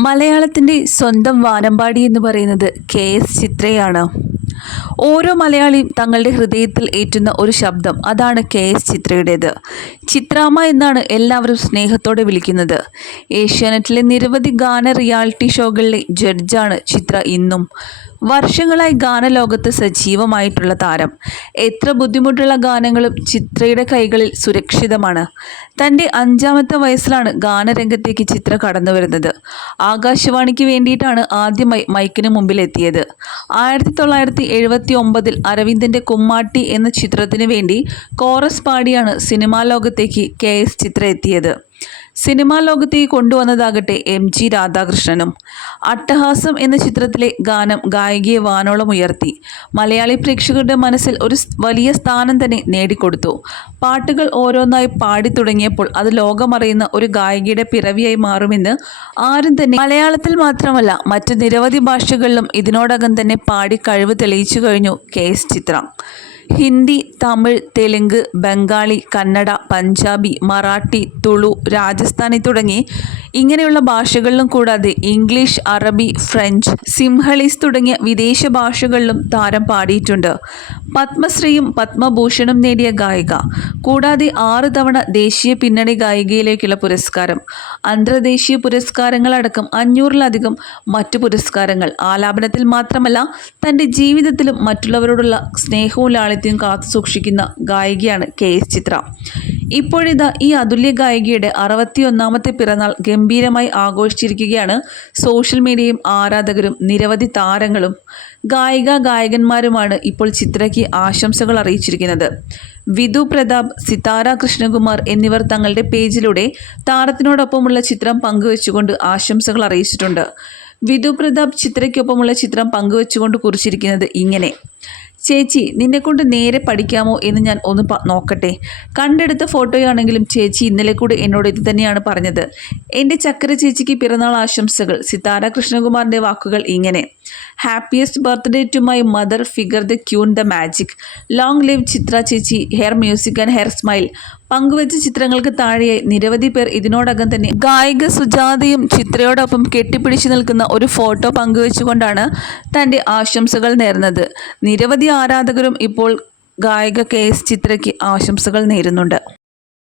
മലയാളത്തിന്റെ സ്വന്തം വാനമ്പാടി എന്ന് പറയുന്നത് കെ എസ് ചിത്രയാണ്. ഓരോ മലയാളിയും തങ്ങളുടെ ഹൃദയത്തിൽ ഏറ്റുന്ന ഒരു ശബ്ദം അതാണ് കെ എസ് ചിത്രയുടേത്. ചിത്രാമ്മ എന്നാണ് എല്ലാവരും സ്നേഹത്തോടെ വിളിക്കുന്നത്. ഏഷ്യാനെറ്റിലെ നിരവധി ഗാന റിയാലിറ്റി ഷോകളിലെ ജഡ്ജാണ് ചിത്ര ഇന്നും. വർഷങ്ങളായി ഗാനലോകത്ത് സജീവമായിട്ടുള്ള താരം. എത്ര ബുദ്ധിമുട്ടുള്ള ഗാനങ്ങളും ചിത്രയുടെ കൈകളിൽ സുരക്ഷിതമാണ്. തന്റെ അഞ്ചാമത്തെ വയസ്സിലാണ് ഗാനരംഗത്തേക്ക് ചിത്ര കടന്നു വരുന്നത് ആകാശവാണിക്ക് വേണ്ടിയിട്ടാണ് ആദ്യമായി മൈക്കിന് മുമ്പിലെത്തിയത്. ആയിരത്തി തൊള്ളായിരത്തി എഴുപത്തി ഒമ്പതിൽ അരവിന്ദന്റെ കുമ്മാട്ടി എന്ന ചിത്രത്തിന് വേണ്ടി കോറസ് പാടിയാണ് സിനിമാ ലോകത്തേക്ക് കെ എസ് ചിത്ര എത്തിയത്. സിനിമാ ലോകത്തേക്ക് കൊണ്ടുവന്നതാകട്ടെ എം ജി രാധാകൃഷ്ണനും. അട്ടഹാസം എന്ന ചിത്രത്തിലെ ഗാനം ഗായികയെ വാനോളം ഉയർത്തി. മലയാളി പ്രേക്ഷകരുടെ മനസ്സിൽ ഒരു വലിയ സ്ഥാനം തന്നെ നേടിക്കൊടുത്തു. പാട്ടുകൾ ഓരോന്നായി പാടി തുടങ്ങിയപ്പോൾ അത് ലോകമറിയുന്ന ഒരു ഗായികയുടെ പിറവിയായി മാറുമെന്ന് ആരും തന്നെ മലയാളത്തിൽ മാത്രമല്ല മറ്റ് നിരവധി ഭാഷകളിലും ഇതിനോടകം തന്നെ പാടി കഴിവ് തെളിയിച്ചു കഴിഞ്ഞു കെ എസ് ചിത്ര. ഹിന്ദി തമിഴ് തെലുങ്ക് ബംഗാളി കന്നഡ പഞ്ചാബി മറാഠി തുളു രാജസ്ഥാനി തുടങ്ങി ഇങ്ങനെയുള്ള ഭാഷകളിലും കൂടാതെ ഇംഗ്ലീഷ് അറബി ഫ്രഞ്ച് സിംഹളീസ് തുടങ്ങിയ വിദേശ ഭാഷകളിലും താരം പാടിയിട്ടുണ്ട്. പത്മശ്രീയും പത്മഭൂഷണും നേടിയ ഗായിക. കൂടാതെ ആറ് തവണ ദേശീയ പിന്നണി ഗായികയിലേക്കുള്ള പുരസ്കാരം. അന്തർദേശീയ പുരസ്കാരങ്ങളടക്കം അഞ്ഞൂറിലധികം മറ്റു പുരസ്കാരങ്ങൾ. ആലാപനത്തിൽ മാത്രമല്ല തന്റെ ജീവിതത്തിലും മറ്റുള്ളവരോടുള്ള സ്നേഹവും ലാളിത്യവും കാത്തു സൂക്ഷിക്കുന്ന ഗായികയാണ് കെ എസ് ചിത്ര. ഇപ്പോഴിതാ ഈ അതുല്യ ഗായികയുടെ അറുപത്തിയൊന്നാമത്തെ പിറന്നാൾ ഗംഭീരമായി ആഘോഷിച്ചിരിക്കുകയാണ് സോഷ്യൽ മീഡിയയും ആരാധകരും നിരവധി താരങ്ങളും. ഗായിക ഗായകന്മാരുമാണ് ഇപ്പോൾ ചിത്രയ്ക്ക് ആശംസകൾ അറിയിച്ചിരിക്കുന്നത്. വിധു പ്രതാപ് സിതാര കൃഷ്ണകുമാർ എന്നിവർ തങ്ങളുടെ പേജിലൂടെ താരത്തിനോടൊപ്പമുള്ള ചിത്രം പങ്കുവച്ചുകൊണ്ട് ആശംസകൾ അറിയിച്ചിട്ടുണ്ട്. വിധു പ്രതാപ് ചിത്രയ്ക്കൊപ്പമുള്ള ചിത്രം പങ്കുവച്ചുകൊണ്ട് കുറിച്ചിരിക്കുന്നത് ഇങ്ങനെ. ചേച്ചി നിന്നെക്കൊണ്ട് നേരെ പഠിക്കാമോ എന്ന് ഞാൻ ഒന്ന് നോക്കട്ടെ. കണ്ടെടുത്ത ഫോട്ടോയാണെങ്കിലും ചേച്ചി ഇന്നലെ കൂടെ എന്നോട് ഇത് തന്നെയാണ് പറഞ്ഞത്. എന്റെ ചക്കര ചേച്ചിക്ക് പിറന്നാൾ ആശംസകൾ. സിതാര കൃഷ്ണകുമാറിന്റെ വാക്കുകൾ ഇങ്ങനെ. Happiest birthday to my mother figure the queen the magic long live Chithra chechi her music and her smile പങ്കുവച്ച ചിത്രങ്ങൾക്ക് താഴെയായി നിരവധി പേർ ഇതിനോടകം തന്നെ ഗായിക സുജാതയും ചിത്രയോടൊപ്പം കെട്ടിപ്പിടിച്ചു നിൽക്കുന്ന ഒരു ഫോട്ടോ പങ്കുവെച്ചുകൊണ്ടാണ് തന്റെ ആശംസകൾ നേർന്നത്. നിരവധി ആരാധകരും ഇപ്പോൾ ഗായിക കെ എസ് ചിത്രയ്ക്ക് ആശംസകൾ നേരുന്നുണ്ട്.